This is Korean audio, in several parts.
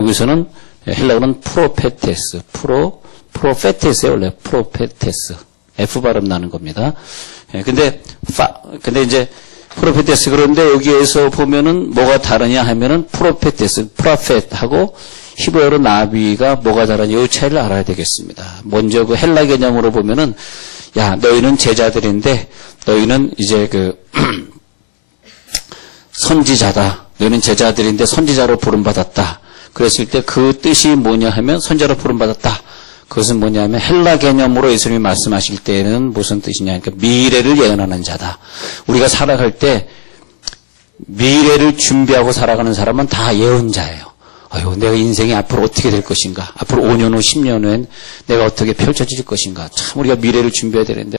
여기서는 헬라어는 프로페테스예요. 원래 프로페테스. F 발음 나는 겁니다. 근데 이제 프로페테스 그런데 여기에서 보면은 뭐가 다르냐 하면은 프로페테스, 프로페트하고 히브리어로 나비가 뭐가 다르냐 이 차이를 알아야 되겠습니다. 먼저 그 헬라 개념으로 보면은 야 너희는 제자들인데 너희는 이제 선지자다. 너희는 제자들인데 선지자로 부름받았다. 그랬을 때 그 뜻이 뭐냐 하면 선지자로 부름받았다. 그것은 뭐냐면 헬라 개념으로 예수님이 말씀하실 때는 무슨 뜻이냐. 그러니까 미래를 예언하는 자다. 우리가 살아갈 때 미래를 준비하고 살아가는 사람은 다 예언자예요. 아유, 내가 인생이 앞으로 어떻게 될 것인가. 앞으로 5년 후, 10년 후엔 내가 어떻게 펼쳐질 것인가. 참 우리가 미래를 준비해야 되는데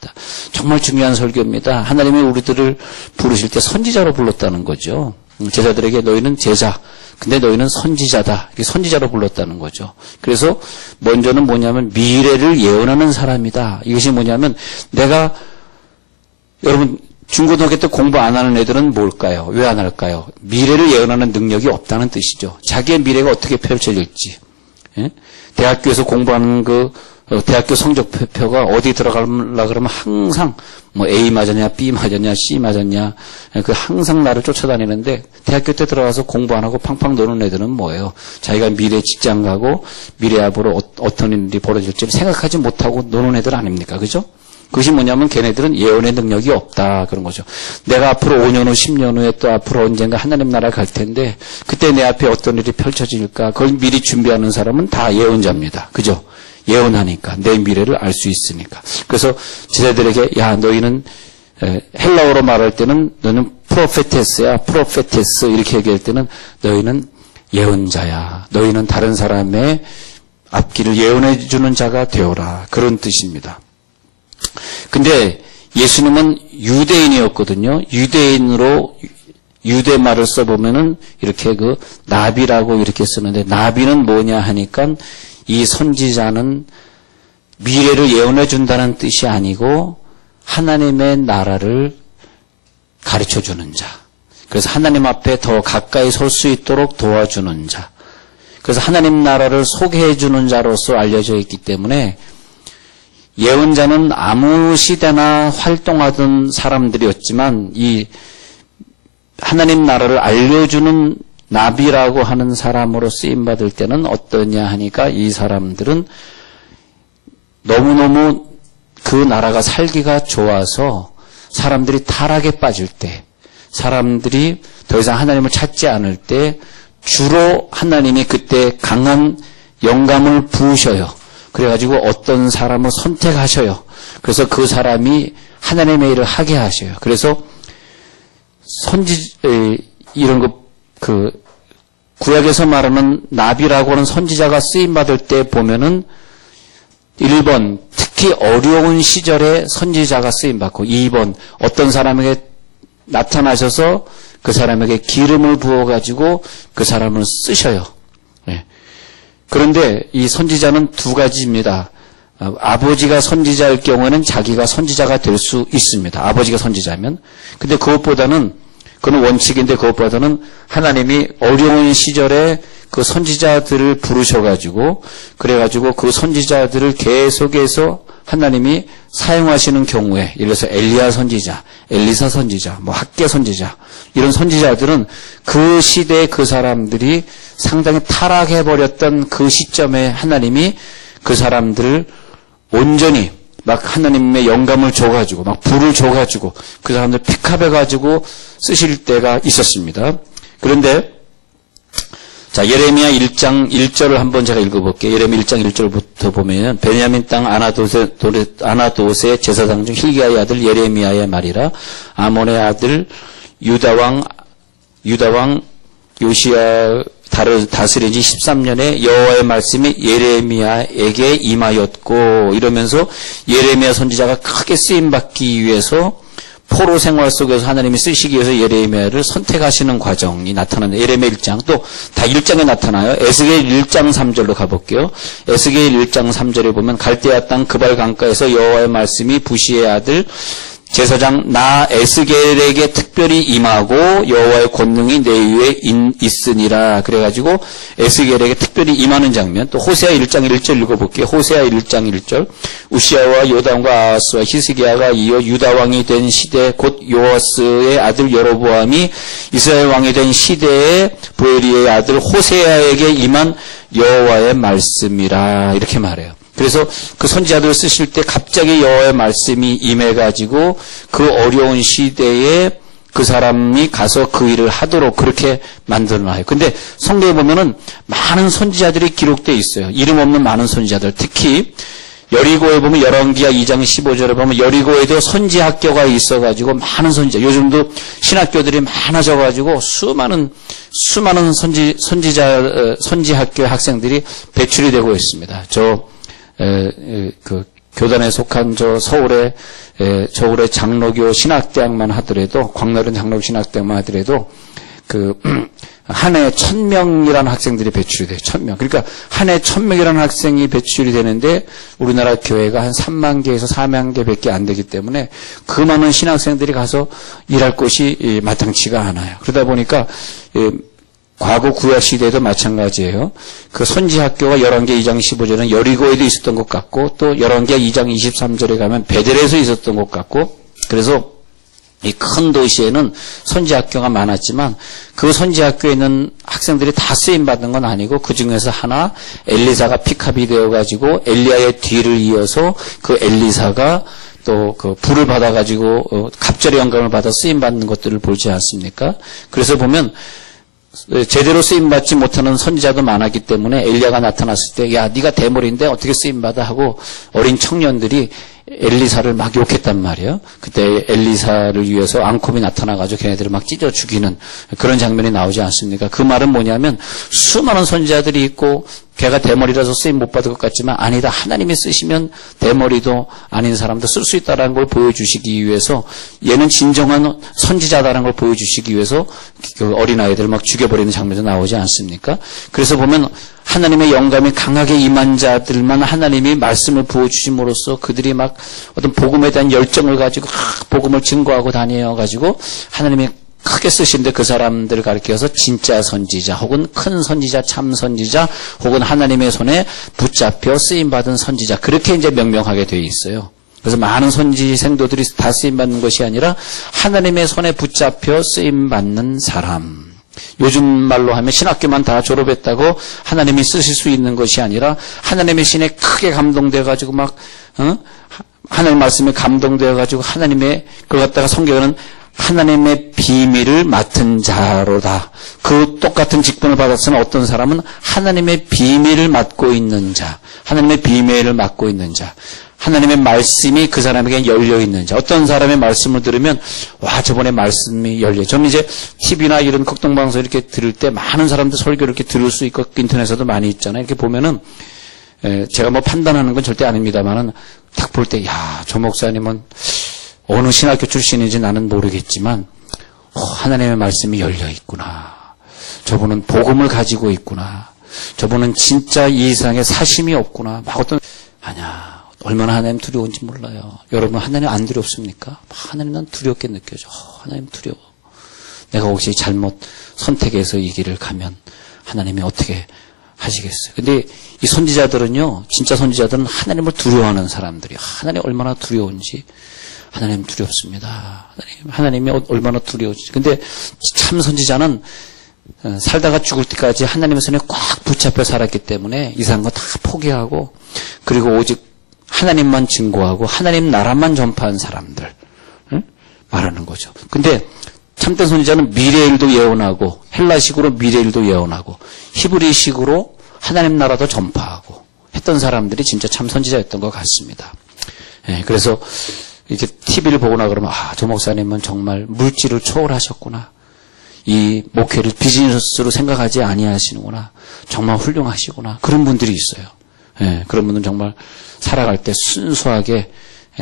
정말 중요한 설교입니다. 하나님이 우리들을 부르실 때 선지자로 불렀다는 거죠. 제자들에게 너희는 제자. 근데 너희는 선지자다. 이렇게 선지자로 불렀다는 거죠. 그래서 먼저는 뭐냐면 미래를 예언하는 사람이다. 이것이 뭐냐면 내가 여러분 중고등학교 때 공부 안 하는 애들은 뭘까요? 왜 안 할까요? 미래를 예언하는 능력이 없다는 뜻이죠. 자기의 미래가 어떻게 펼쳐질지. 예? 대학교에서 공부하는 대학교 성적표가 어디 들어가려고 그러면 항상 뭐 A 맞았냐, B 맞았냐, C 맞았냐, 항상 나를 쫓아다니는데 대학교 때 들어가서 공부 안 하고 팡팡 노는 애들은 뭐예요? 자기가 미래 직장 가고 미래 앞으로 어떤 일이 벌어질지를 생각하지 못하고 노는 애들 아닙니까? 그죠? 그것이 뭐냐면 걔네들은 예언의 능력이 없다 그런 거죠. 내가 앞으로 5년 후 10년 후에 또 앞으로 언젠가 하나님 나라에 갈 텐데 그때 내 앞에 어떤 일이 펼쳐질까 그걸 미리 준비하는 사람은 다 예언자입니다. 그죠? 예언하니까 내 미래를 알 수 있으니까. 그래서 제자들에게 야 너희는 헬라어로 말할 때는 너는 프로페테스야 프로페테스 이렇게 얘기할 때는 너희는 예언자야. 너희는 다른 사람의 앞길을 예언해 주는 자가 되어라. 그런 뜻입니다. 근데 예수님은 유대인이었거든요. 유대인으로 유대 말을 써보면은 이렇게 나비라고 이렇게 쓰는데 나비는 뭐냐 하니까 이 선지자는 미래를 예언해 준다는 뜻이 아니고 하나님의 나라를 가르쳐 주는 자. 그래서 하나님 앞에 더 가까이 설 수 있도록 도와주는 자. 그래서 하나님 나라를 소개해 주는 자로서 알려져 있기 때문에 예언자는 아무 시대나 활동하던 사람들이었지만 이 하나님 나라를 알려주는 나비라고 하는 사람으로 쓰임받을 때는 어떠냐 하니까 이 사람들은 너무너무 그 나라가 살기가 좋아서 사람들이 타락에 빠질 때 사람들이 더 이상 하나님을 찾지 않을 때 주로 하나님이 그때 강한 영감을 부으셔요. 그래가지고 어떤 사람을 선택하셔요. 그래서 그 사람이 하나님의 일을 하게 하셔요. 그래서 이런 구약에서 말하는 나비라고 하는 선지자가 쓰임받을 때 보면은 1번, 특히 어려운 시절에 선지자가 쓰임받고 2번, 어떤 사람에게 나타나셔서 그 사람에게 기름을 부어가지고 그 사람을 쓰셔요. 네. 그런데 이 선지자는 두 가지입니다. 아버지가 선지자일 경우에는 자기가 선지자가 될 수 있습니다. 아버지가 선지자면. 근데 그것보다는 그건 원칙인데 그것보다는 하나님이 어려운 시절에 그 선지자들을 부르셔가지고 그래가지고 그 선지자들을 계속해서 하나님이 사용하시는 경우에 예를 들어서 엘리야 선지자, 엘리사 선지자, 학개 선지자 이런 선지자들은 그 시대에 그 사람들이 상당히 타락해버렸던 그 시점에 하나님이 그 사람들을 온전히 막 하나님의 영감을 줘가지고 막 불을 줘가지고 그 사람들 픽업해가지고 쓰실 때가 있었습니다. 그런데 자 예레미야 1장 1절을 한번 제가 읽어볼게요. 예레미야 1장 1절부터 보면 베냐민 땅 아나도세 제사장 중 hil기야의 아들 예레미야의 말이라 아몬의 아들 유다왕 요시야 다스린 지 13년에 여호와의 말씀이 예레미야에게 임하였고 이러면서 예레미야 선지자가 크게 쓰임받기 위해서 포로 생활 속에서 하나님이 쓰시기 위해서 예레미야를 선택하시는 과정이 나타나는 예레미야 1장 또 다 1장에 나타나요. 에스겔 1장 3절로 가볼게요. 에스겔 1장 3절에 보면 갈대아 땅 그발 강가에서 여호와의 말씀이 부시의 아들 제사장 나 에스겔에게 특별히 임하고 여호와의 권능이 내 위에 있으니라. 그래가지고 에스겔에게 특별히 임하는 장면. 또 호세아 1장 1절 읽어볼게요. 호세아 1장 1절. 우시아와 요담과 아하스와 히스기야가 이어 유다 왕이 된 시대 곧 요아스의 아들 여로보암이 이스라엘 왕이 된 시대에 보에리의 아들 호세아에게 임한 여호와의 말씀이라. 이렇게 말해요. 그래서 그 선지자들을 쓰실 때 갑자기 여호와의 말씀이 임해가지고 그 어려운 시대에 그 사람이 가서 그 일을 하도록 그렇게 만들어놔요. 근데 성경에 보면은 많은 선지자들이 기록되어 있어요. 이름 없는 많은 선지자들. 특히 여리고에 보면 열왕기하 2장 15절에 보면 여리고에도 선지학교가 있어가지고 많은 선지자. 요즘도 신학교들이 많아져가지고 수많은 선지학교 학생들이 배출이 되고 있습니다. 그 교단에 속한 서울의 장로교 신학대학만 하더라도 광나른 장로교 신학대학만 하더라도 한 해 1000명이라는 학생들이 배출이 돼요. 1000명. 그러니까 한 해 1000명이라는 학생이 배출이 되는데 우리나라 교회가 한 3만 개에서 4만 개밖에 안 되기 때문에 그 많은 신학생들이 가서 일할 곳이 마땅치가 않아요. 그러다 보니까 과거 구약 시대에도 마찬가지예요. 그 선지학교가 열왕기하 2장 15절은 여리고에도 있었던 것 같고 또 열왕기하 2장 23절에 가면 베델에서 있었던 것 같고 그래서 이 큰 도시에는 선지학교가 많았지만 그 선지학교에 있는 학생들이 다 쓰임받은 건 아니고 그 중에서 하나 엘리사가 픽업이 되어가지고 엘리야의 뒤를 이어서 그 엘리사가 또 그 불을 받아가지고 갑절의 영감을 받아 쓰임받는 것들을 보지 않습니까? 그래서 보면 제대로 쓰임받지 못하는 선지자도 많았기 때문에 엘리야가 나타났을 때 야 네가 대머리인데 어떻게 쓰임받아 하고 어린 청년들이 엘리사를 막 욕했단 말이에요. 그때 엘리사를 위해서 앙콤이 나타나가지고 걔네들을 막 찢어 죽이는 그런 장면이 나오지 않습니까? 그 말은 뭐냐면 수많은 선지자들이 있고 걔가 대머리라서 쓰임 못 받을 것 같지만 아니다. 하나님이 쓰시면 대머리도 아닌 사람도 쓸 수 있다는 걸 보여주시기 위해서 얘는 진정한 선지자다라는 걸 보여주시기 위해서 그 어린아이들을 막 죽여버리는 장면도 나오지 않습니까? 그래서 보면 하나님의 영감이 강하게 임한 자들만 하나님이 말씀을 부어주심으로써 그들이 막 어떤 복음에 대한 열정을 가지고 복음을 증거하고 다녀가지고 하나님이 크게 쓰신데 그 사람들을 가리켜서 진짜 선지자 혹은 큰 선지자 참 선지자 혹은 하나님의 손에 붙잡혀 쓰임받은 선지자 그렇게 이제 명명하게 되어 있어요. 그래서 많은 선지 생도들이 다 쓰임받는 것이 아니라 하나님의 손에 붙잡혀 쓰임받는 사람. 요즘 말로 하면 신학교만 다 졸업했다고 하나님이 쓰실 수 있는 것이 아니라 하나님의 신에 크게 감동되어가지고 막 하나님 말씀에 감동되어가지고 하나님의 그걸 갖다가 성경은 하나님의 비밀을 맡은 자로다. 그 똑같은 직분을 받았으나 어떤 사람은 하나님의 비밀을 맡고 있는 자, 하나님의 비밀을 맡고 있는 자, 하나님의 말씀이 그 사람에게 열려 있는 자. 어떤 사람의 말씀을 들으면 와 저번에 말씀이 열려. 저는 이제 TV나 이런 극동방송 이렇게 들을 때 많은 사람들 설교를 이렇게 들을 수 있고 인터넷에도 많이 있잖아요. 이렇게 보면은 제가 뭐 판단하는 건 절대 아닙니다만은 딱 볼 때 야 저 목사님은 어느 신학교 출신인지 나는 모르겠지만 하나님의 말씀이 열려 있구나. 저분은 복음을 가지고 있구나. 저분은 진짜 이 세상에 사심이 없구나. 막 어떤 아니야. 얼마나 하나님 두려운지 몰라요. 여러분 하나님 안 두렵습니까? 하나님 난 두렵게 느껴져. 하나님 두려워. 내가 혹시 잘못 선택해서 이 길을 가면 하나님이 어떻게 하시겠어요? 근데 이 선지자들은요. 진짜 선지자들은 하나님을 두려워하는 사람들이에요. 하나님 얼마나 두려운지. 하나님 두렵습니다. 하나님이 얼마나 두려운지. 근데 참 선지자는 살다가 죽을 때까지 하나님의 손에 꽉 붙잡혀 살았기 때문에 이상한 거 다 포기하고 그리고 오직 하나님만 증거하고 하나님 나라만 전파한 사람들 말하는 거죠. 근데 참된 선지자는 미래일도 예언하고 헬라식으로 미래일도 예언하고 히브리식으로 하나님 나라도 전파하고 했던 사람들이 진짜 참 선지자였던 것 같습니다. 그래서 이렇게 TV를 보거나 그러면 저 목사님은 정말 물질을 초월하셨구나. 이 목회를 비즈니스로 생각하지 아니하시는구나. 정말 훌륭하시구나. 그런 분들이 있어요. 그런 분들은 정말 살아갈 때 순수하게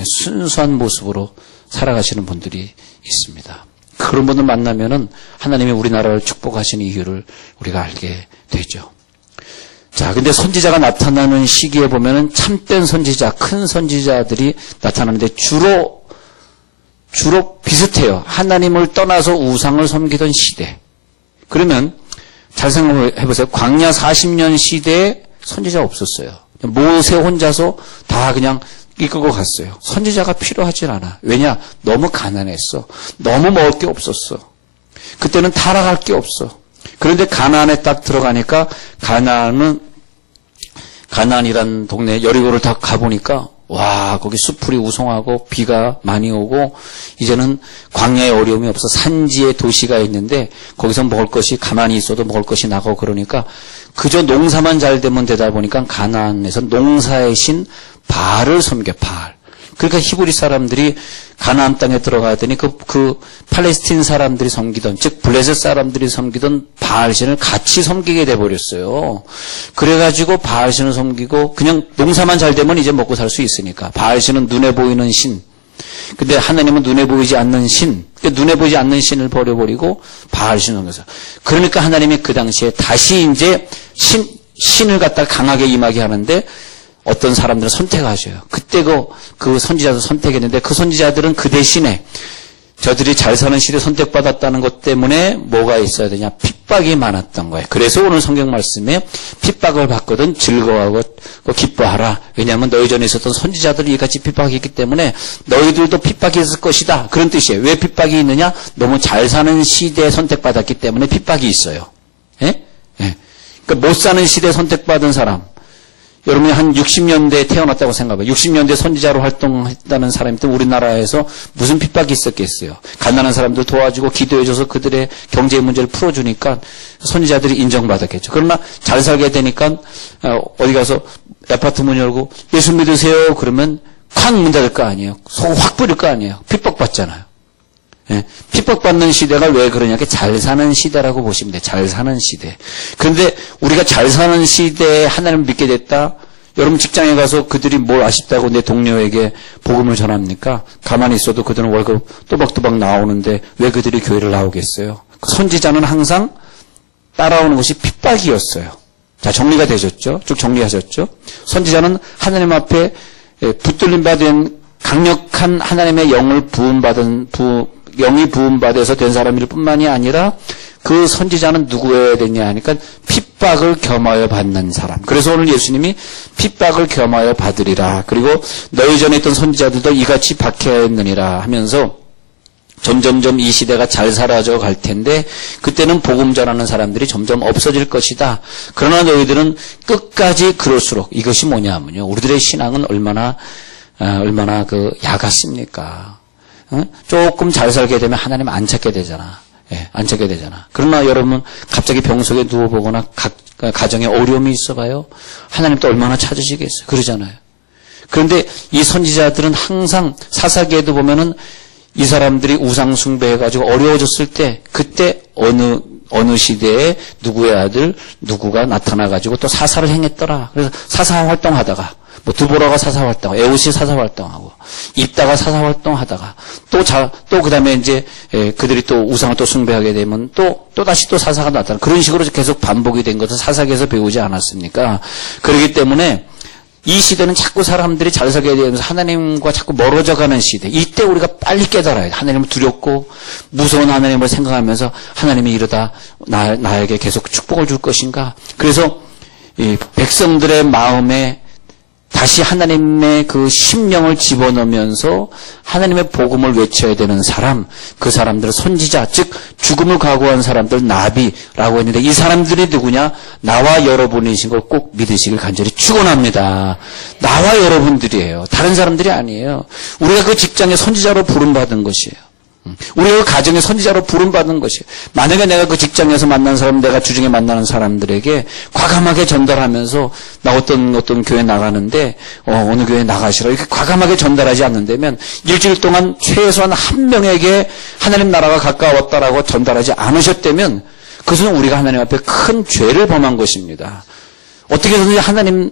순수한 모습으로 살아가시는 분들이 있습니다. 그런 분들 만나면은 하나님이 우리나라를 축복하시는 이유를 우리가 알게 되죠. 자, 근데 선지자가 나타나는 시기에 보면은 참된 선지자, 큰 선지자들이 나타나는데 주로 주로 비슷해요. 하나님을 떠나서 우상을 섬기던 시대. 그러면 잘 생각해 보세요. 광야 40년 시대에 선지자 없었어요. 모세 혼자서 다 그냥 이끌고 갔어요. 선지자가 필요하진 않아. 왜냐? 너무 가난했어. 너무 먹을 게 없었어. 그때는 타락할 게 없어. 그런데 가나안에 딱 들어가니까 가나안이란 동네 여리고를 다 가보니까 와, 거기 수풀이 우성하고 비가 많이 오고 이제는 광야에 어려움이 없어. 산지에 도시가 있는데 거기서 먹을 것이 가만히 있어도 먹을 것이 나고 그러니까 그저 농사만 잘 되면 되다 보니까 가나안에서 농사의 신 바알을 섬겨. 바알. 그러니까 히브리 사람들이 가나안 땅에 들어가더니 그 팔레스틴 사람들이 섬기던, 즉 블레셋 사람들이 섬기던 바알신을 같이 섬기게 돼버렸어요. 그래가지고 바알신을 섬기고 그냥 농사만 잘 되면 이제 먹고 살 수 있으니까. 바알신은 눈에 보이는 신. 근데 하나님은 눈에 보이지 않는 신. 그러니까 눈에 보이지 않는 신을 버려버리고 바알신을 섬겨서. 그러니까 하나님이 그 당시에 다시 이제 신을 갖다가 강하게 임하게 하는데 어떤 사람들은 선택하셔요. 그때 그 선지자도 선택했는데 그 선지자들은 그 대신에 저들이 잘 사는 시대에 선택받았다는 것 때문에 뭐가 있어야 되냐? 핍박이 많았던 거예요. 그래서 오늘 성경 말씀에 핍박을 받거든 즐거워하고 기뻐하라. 왜냐하면 너희 전에 있었던 선지자들이 이같이 핍박이 있기 때문에 너희들도 핍박이 있을 것이다. 그런 뜻이에요. 왜 핍박이 있느냐? 너무 잘 사는 시대에 선택받았기 때문에 핍박이 있어요. 예? 예. 그러니까 못 사는 시대에 선택받은 사람. 여러분이 한 60년대에 태어났다고 생각해봐요. 60년대 선지자로 활동했다는 사람이 또 우리나라에서 무슨 핍박이 있었겠어요. 가난한 사람들 도와주고 기도해줘서 그들의 경제 문제를 풀어주니까 선지자들이 인정받았겠죠. 그러나 잘 살게 되니까 어디 가서 아파트 문 열고 예수 믿으세요 그러면 콱 문 닫을 거 아니에요. 속 확 뿌릴 거 아니에요. 핍박받잖아요. 예, 핍박받는 시대가 왜 그러냐? 잘 사는 시대라고 보시면 돼요. 잘 사는 시대. 그런데 우리가 잘 사는 시대에 하나님을 믿게 됐다? 여러분 직장에 가서 그들이 뭘 아쉽다고 내 동료에게 복음을 전합니까? 가만히 있어도 그들은 월급 또박또박 나오는데 왜 그들이 교회를 나오겠어요? 선지자는 항상 따라오는 것이 핍박이었어요. 자, 정리가 되셨죠? 쭉 정리하셨죠? 선지자는 하나님 앞에 붙들림 받은 강력한 하나님의 영을 영이 부음받아서 된 사람일 뿐만이 아니라 그 선지자는 누구여야 되냐 하니까 핍박을 겸하여 받는 사람. 그래서 오늘 예수님이 핍박을 겸하여 받으리라. 그리고 너희 전에 있던 선지자들도 이같이 박해하였느니라 하면서 점점점 이 시대가 잘 사라져 갈 텐데 그때는 복음 전하는 사람들이 점점 없어질 것이다. 그러나 너희들은 끝까지 그럴수록 이것이 뭐냐면요. 우리들의 신앙은 얼마나 야같습니까? 조금 잘 살게 되면 하나님 안 찾게 되잖아. 예, 안 찾게 되잖아. 그러나 여러분 갑자기 병석에 누워보거나 가정에 어려움이 있어봐요. 하나님 또 얼마나 찾으시겠어요. 그러잖아요. 그런데 이 선지자들은 항상 사사기에도 보면은 이 사람들이 우상 숭배해가지고 어려워졌을 때 그때 어느 시대에 누구의 아들 누구가 나타나가지고 또 사사를 행했더라. 그래서 사사 활동하다가 두보라가 사사 활동, 에웃이 사사 활동하고, 입다가 사사 활동하다가, 또 그 다음에 이제, 그들이 또 우상을 또 숭배하게 되면 또 다시 또 사사가 나타나. 그런 식으로 계속 반복이 된 것을 사사기에서 배우지 않았습니까? 그렇기 때문에 이 시대는 자꾸 사람들이 잘 살게 되면서 하나님과 자꾸 멀어져 가는 시대. 이때 우리가 빨리 깨달아야 돼. 하나님을 두렵고 무서운 하나님을 생각하면서 하나님이 이러다 나에게 계속 축복을 줄 것인가. 그래서 이 백성들의 마음에 다시 하나님의 그 심령을 집어넣으면서 하나님의 복음을 외쳐야 되는 사람, 그 사람들은 선지자, 즉 죽음을 각오한 사람들 나비라고 했는데 이 사람들이 누구냐? 나와 여러분이신 걸 꼭 믿으시길 간절히 축원합니다. 나와 여러분들이에요. 다른 사람들이 아니에요. 우리가 그 직장에 선지자로 부름받은 것이에요. 우리가 그 가정에 선지자로 부름받은 것이에요. 만약에 내가 그 직장에서 만난 사람, 내가 주중에 만나는 사람들에게 과감하게 전달하면서 나 어떤 교회 나가는데 어느 교회 나가시라 이렇게 과감하게 전달하지 않는다면 일주일 동안 최소한 한 명에게 하나님 나라가 가까웠다라고 전달하지 않으셨다면 그것은 우리가 하나님 앞에 큰 죄를 범한 것입니다. 어떻게 해서든지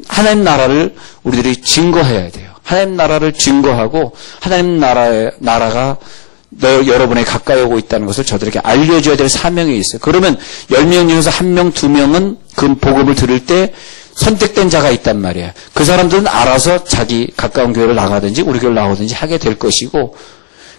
하나님 나라를 우리들이 증거해야 돼요. 하나님 나라를 증거하고 하나님 나라가 여러분에 가까이 오고 있다는 것을 저들에게 알려줘야 될 사명이 있어요. 그러면 10명 중에서 1명, 2명은 그 복음을 들을 때 선택된 자가 있단 말이에요. 그 사람들은 알아서 자기 가까운 교회를 나가든지 우리 교회를 나오든지 하게 될 것이고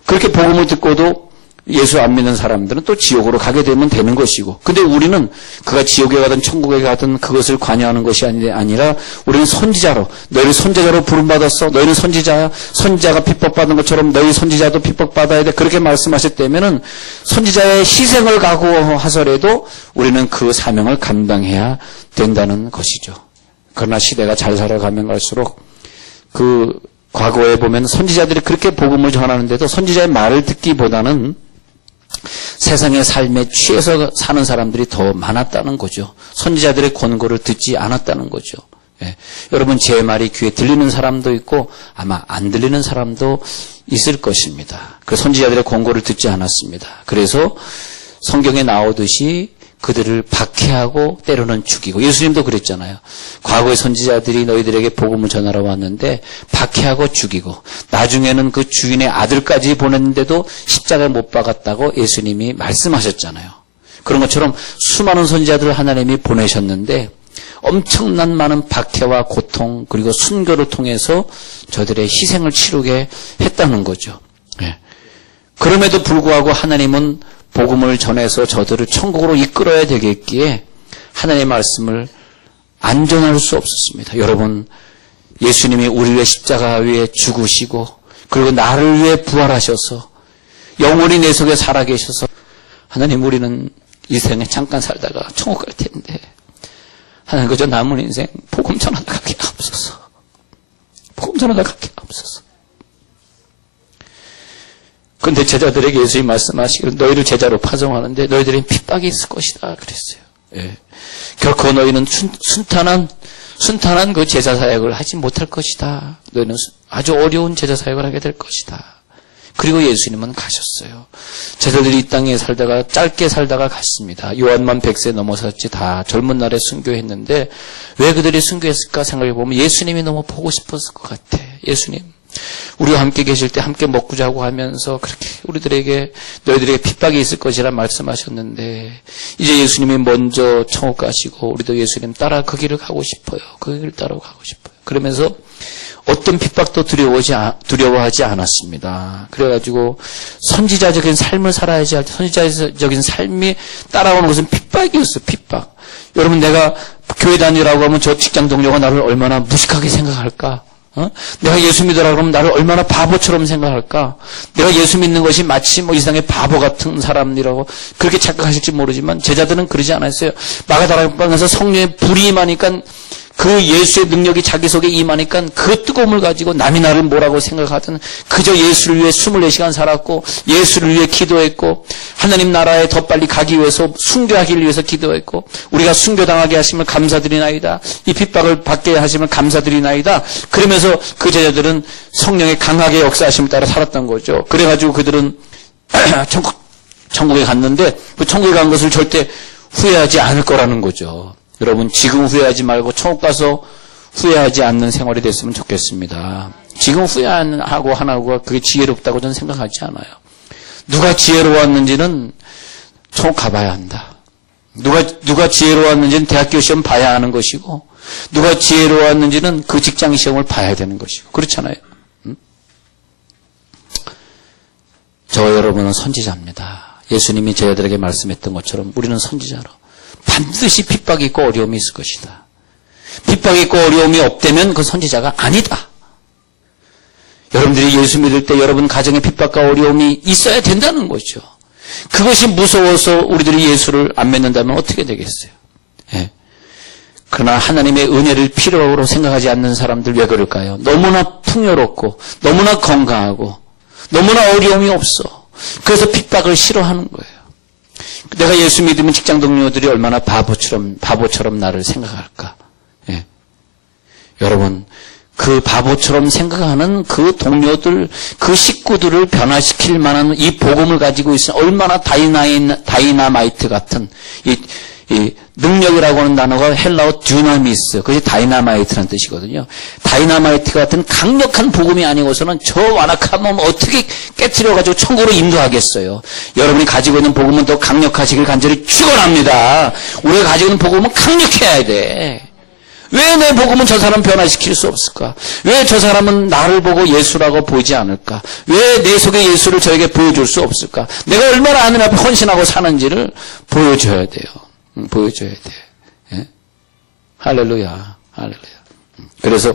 그렇게 복음을 듣고도 예수 안 믿는 사람들은 또 지옥으로 가게 되면 되는 것이고, 근데 우리는 그가 지옥에 가든 천국에 가든 그것을 관여하는 것이 아니라 우리는 선지자로, 너희를 선지자로 부름받았어, 너희는 선지자야, 선지자가 핍박받은 것처럼 너희 선지자도 핍박받아야 돼, 그렇게 말씀하셨다면은 선지자의 희생을 각오하더라도 우리는 그 사명을 감당해야 된다는 것이죠. 그러나 시대가 잘 살아가면 갈수록 그 과거에 보면 선지자들이 그렇게 복음을 전하는데도 선지자의 말을 듣기보다는 세상의 삶에 취해서 사는 사람들이 더 많았다는 거죠. 선지자들의 권고를 듣지 않았다는 거죠. 예. 여러분, 제 말이 귀에 들리는 사람도 있고 아마 안 들리는 사람도 있을 것입니다. 그 선지자들의 권고를 듣지 않았습니다. 그래서 성경에 나오듯이 그들을 박해하고 때로는 죽이고, 예수님도 그랬잖아요. 과거의 선지자들이 너희들에게 복음을 전하러 왔는데 박해하고 죽이고, 나중에는 그 주인의 아들까지 보냈는데도 십자가에 못 박았다고 예수님이 말씀하셨잖아요. 그런 것처럼 수많은 선지자들을 하나님이 보내셨는데 엄청난 많은 박해와 고통 그리고 순교를 통해서 저들의 희생을 치르게 했다는 거죠. 예. 그럼에도 불구하고 하나님은 복음을 전해서 저들을 천국으로 이끌어야 되겠기에 하나님의 말씀을 안 전할 수 없었습니다. 여러분, 예수님이 우리 위해 십자가 위에 죽으시고 그리고 나를 위해 부활하셔서 영원히 내 속에 살아계셔서, 하나님, 우리는 이 생에 잠깐 살다가 천국 갈 텐데 하나님, 그저 남은 인생 복음 전하다 가게 하옵소서. 복음 전하다 가게 하옵소서. 그런데 제자들에게 예수님이 말씀하시기를 너희를 제자로 파송하는데 너희들은 핍박이 있을 것이다 그랬어요. 예. 결코 너희는 순탄한 그 제자 사역을 하지 못할 것이다. 너희는 아주 어려운 제자 사역을 하게 될 것이다. 그리고 예수님은 가셨어요. 제자들이 이 땅에 살다가 짧게 살다가 갔습니다. 요한만 100세 넘어섰지 다 젊은 날에 순교했는데 왜 그들이 순교했을까 생각해보면 예수님이 너무 보고 싶었을 것 같아. 예수님, 우리와 함께 계실 때 함께 먹고 자고 하면서 그렇게 우리들에게 너희들에게 핍박이 있을 것이라 말씀하셨는데 이제 예수님이 먼저 천국 가시고 우리도 예수님 따라 그 길을 가고 싶어요. 그 길을 따라 가고 싶어요. 그러면서 어떤 핍박도 두려워하지 않았습니다. 그래가지고 선지자적인 삶을 살아야지 할 때 선지자적인 삶이 따라오는 것은 핍박이었어요. 핍박. 여러분, 내가 교회 다니라고 하면 저 직장 동료가 나를 얼마나 무식하게 생각할까? 내가 예수 믿으라 그러면 나를 얼마나 바보처럼 생각할까? 내가 예수 믿는 것이 마치 이 세상의 바보 같은 사람이라고 그렇게 착각하실지 모르지만 제자들은 그러지 않았어요. 마가다락방에서 성령의 불이 임하니까 그 예수의 능력이 자기 속에 임하니까 그 뜨거움을 가지고 남이 나를 뭐라고 생각하든 그저 예수를 위해 24시간 살았고 예수를 위해 기도했고 하나님 나라에 더 빨리 가기 위해서 순교하기를 위해서 기도했고 우리가 순교당하게 하심을 감사드리나이다. 이 핍박을 받게 하심을 감사드리나이다. 그러면서 그 제자들은 성령의 강하게 역사하심을 따라 살았던 거죠. 그래가지고 그들은 천국에 갔는데 그 천국에 간 것을 절대 후회하지 않을 거라는 거죠. 여러분, 지금 후회하지 말고 천국 가서 후회하지 않는 생활이 됐으면 좋겠습니다. 지금 후회하고 하나가 그게 지혜롭다고 저는 생각하지 않아요. 누가 지혜로웠는지는 천국 가봐야 한다. 누가 지혜로웠는지는 대학교 시험 봐야 하는 것이고 누가 지혜로웠는지는 그 직장 시험을 봐야 되는 것이고 그렇잖아요. 저 여러분은 선지자입니다. 예수님이 저희들에게 말씀했던 것처럼 우리는 선지자로 반드시 핍박이 있고 어려움이 있을 것이다. 핍박이 있고 어려움이 없다면 그 선지자가 아니다. 여러분들이 예수 믿을 때 여러분 가정에 핍박과 어려움이 있어야 된다는 거죠. 그것이 무서워서 우리들이 예수를 안 믿는다면 어떻게 되겠어요? 예. 그러나 하나님의 은혜를 필요로 생각하지 않는 사람들 왜 그럴까요? 너무나 풍요롭고 너무나 건강하고 너무나 어려움이 없어. 그래서 핍박을 싫어하는 거예요. 내가 예수 믿으면 직장 동료들이 얼마나 바보처럼 나를 생각할까? 예. 여러분, 그 바보처럼 생각하는 그 동료들, 그 식구들을 변화시킬 만한 이 복음을 가지고 있으면 얼마나 다이나마이트 같은 이 능력이라고 하는 단어가 헬라어 듀나미스, 그것이 다이나마이트라는 뜻이거든요. 다이나마이트 같은 강력한 복음이 아니고서는 저 완악한 몸 어떻게 깨트려가지고 천국으로 인도하겠어요. 여러분이 가지고 있는 복음은 더 강력하시길 간절히 축원합니다. 우리가 가지고 있는 복음은 강력해야 돼. 왜 내 복음은 저 사람 변화시킬 수 없을까? 왜 저 사람은 나를 보고 예수라고 보지 않을까? 왜 내 속에 예수를 저에게 보여줄 수 없을까? 내가 얼마나 하나님 앞에 헌신하고 사는지를 보여줘야 돼요. 보여줘야 돼. 예? 할렐루야. 할렐루야. 그래서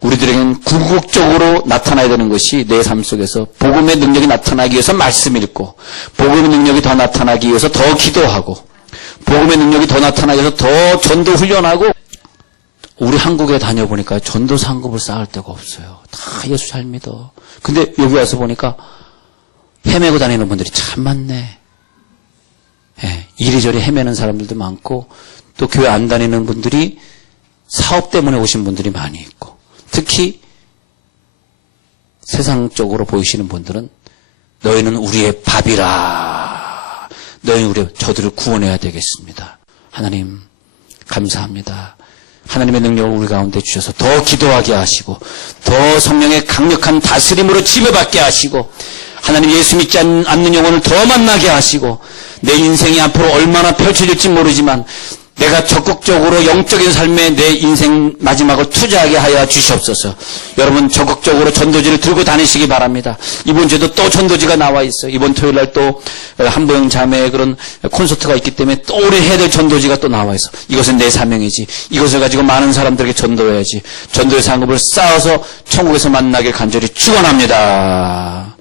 우리들에게는 궁극적으로 나타나야 되는 것이 내 삶 속에서 복음의 능력이 나타나기 위해서 말씀 읽고, 복음의 능력이 더 나타나기 위해서 더 기도하고, 복음의 능력이 더 나타나기 위해서 더 전도 훈련하고. 우리 한국에 다녀보니까 전도 상급을 쌓을 데가 없어요. 다 예수 잘 믿어. 근데 여기 와서 보니까 헤매고 다니는 분들이 참 많네. 예, 이리저리 헤매는 사람들도 많고, 또 교회 안 다니는 분들이 사업 때문에 오신 분들이 많이 있고, 특히 세상적으로 보이시는 분들은 너희는 우리의 밥이라, 너희는 저들을 구원해야 되겠습니다. 하나님 감사합니다. 하나님의 능력을 우리 가운데 주셔서 더 기도하게 하시고, 더 성령의 강력한 다스림으로 지배받게 하시고, 하나님 예수 믿지 않는 영혼을 더 만나게 하시고, 내 인생이 앞으로 얼마나 펼쳐질지 모르지만 내가 적극적으로 영적인 삶에 내 인생 마지막을 투자하게 하여 주시옵소서. 여러분 적극적으로 전도지를 들고 다니시기 바랍니다. 이번 주에도 또 전도지가 나와 있어요. 이번 토요일 날 또 한보영 자매의 그런 콘서트가 있기 때문에 또 우리 해야 될 전도지가 또 나와 있어. 이것은 내 사명이지. 이것을 가지고 많은 사람들에게 전도해야지. 전도의 상급을 쌓아서 천국에서 만나길 간절히 축원합니다.